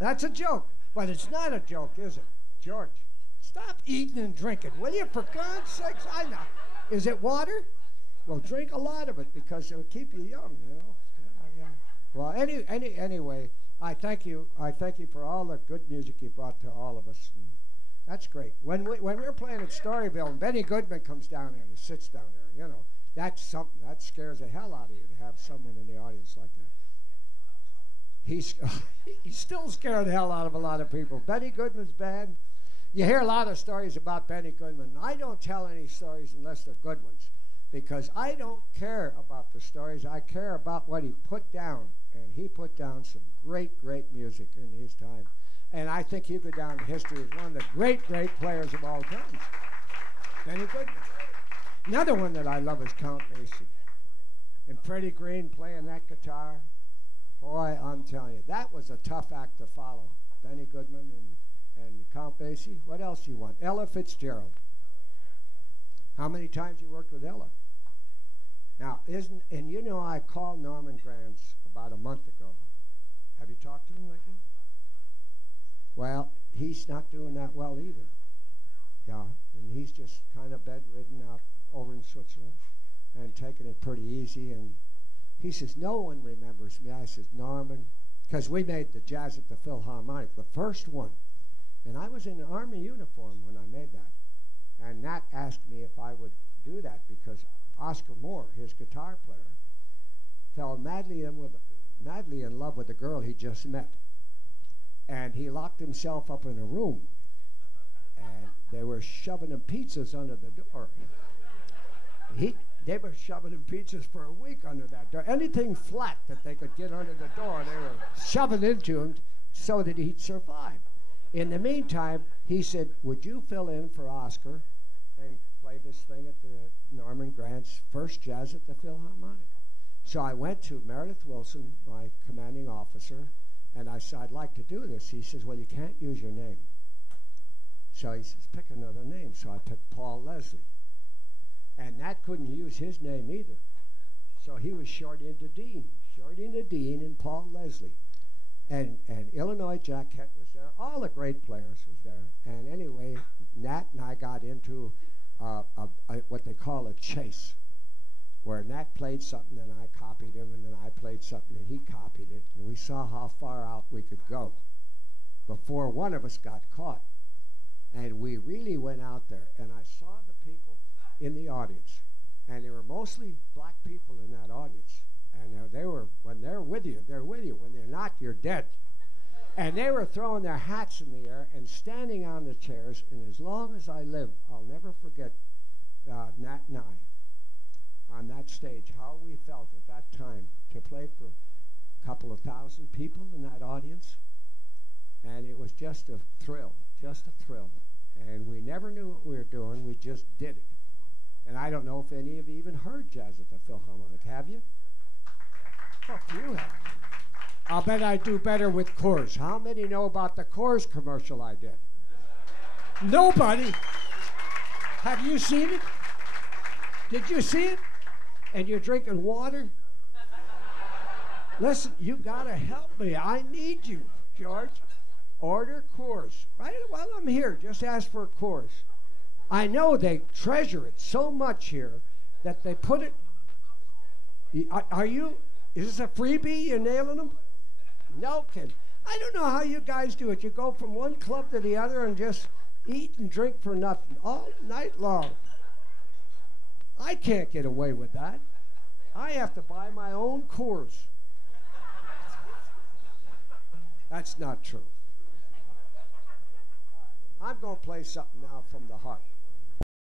That's a joke. But it's not a joke, is it? George, stop eating and drinking, will you? For God's sakes, I know. Is it water? Well, drink a lot of it because it'll keep you young, you know. Yeah. Well, anyway, I thank you. I thank you for all the good music you brought to all of us. And that's great. When we're playing at Storyville and Benny Goodman comes down there and he sits down there, you know, that's something that scares the hell out of you to have someone in the audience like that. He's still scared the hell out of a lot of people. Benny Goodman's band. You hear a lot of stories about Benny Goodman. I don't tell any stories unless they're good ones, because I don't care about the stories. I care about what he put down, and he put down some great music in his time. And I think he'll go down in history as one of the great players of all time. Benny Goodman. Another one that I love is Count Basie. And Freddie Green playing that guitar. Boy, I'm telling you, that was a tough act to follow. Benny Goodman and Count Basie. What else do you want? Ella Fitzgerald. How many times you worked with Ella? Now, and you know I called Norman Granz about a month ago. Have you talked to him lately? Well, he's not doing that well either. Yeah, and he's just kind of bedridden out over in Switzerland and taking it pretty easy. And he says, no one remembers me. I says, Norman, because we made the Jazz at the Philharmonic, the first one. And I was in an Army uniform when I made that. And Nat asked me if I would do that because Oscar Moore, his guitar player, fell madly in love with the girl he just met. And he locked himself up in a room. And they were shoving him pizzas under the door. They were shoving him pizzas for a week under that door. Anything flat that they could get under the door, they were shoving into him so that he'd survive. In the meantime, he said, would you fill in for Oscar and play this thing at the Norman Granz first Jazz at the Philharmonic? So I went to Meredith Wilson, my commanding officer, and I said, I'd like to do this. He says, well, you can't use your name. So he says, pick another name. So I picked Paul Leslie. And Nat couldn't use his name either. So he was shortened to Dean and Paul Leslie. And Illinois Jack Kent was there. All the great players was there. And anyway, Nat and I got into what they call a chase, where Nat played something and I copied him, and then I played something and he copied it. And we saw how far out we could go before one of us got caught. And we really went out there, and I saw the people in the audience, and they were mostly black people in that audience. And they were, when they're with you, they're with you. When they're not, you're dead. And they were throwing their hats in the air and standing on the chairs. And as long as I live, I'll never forget Nat and I on that stage, how we felt at that time to play for a couple of thousand people in that audience. And it was just a thrill, just a thrill. And we never knew what we were doing. We just did it. And I don't know if any of you even heard Jazz at the Philharmonic. Have you? Oh, you have. I'll bet I do better with Coors. How many know about the Coors commercial I did? Nobody. Have you seen it? Did you see it? And you're drinking water? Listen, you gotta help me. I need you, George. Order Coors. Right while I'm here, just ask for Coors. I know they treasure it so much here that they put it. Is this a freebie? You're nailing them? No kidding. I don't know how you guys do it. You go from one club to the other and just eat and drink for nothing all night long. I can't get away with that. I have to buy my own Coors. That's not true. I'm going to play something now from the heart.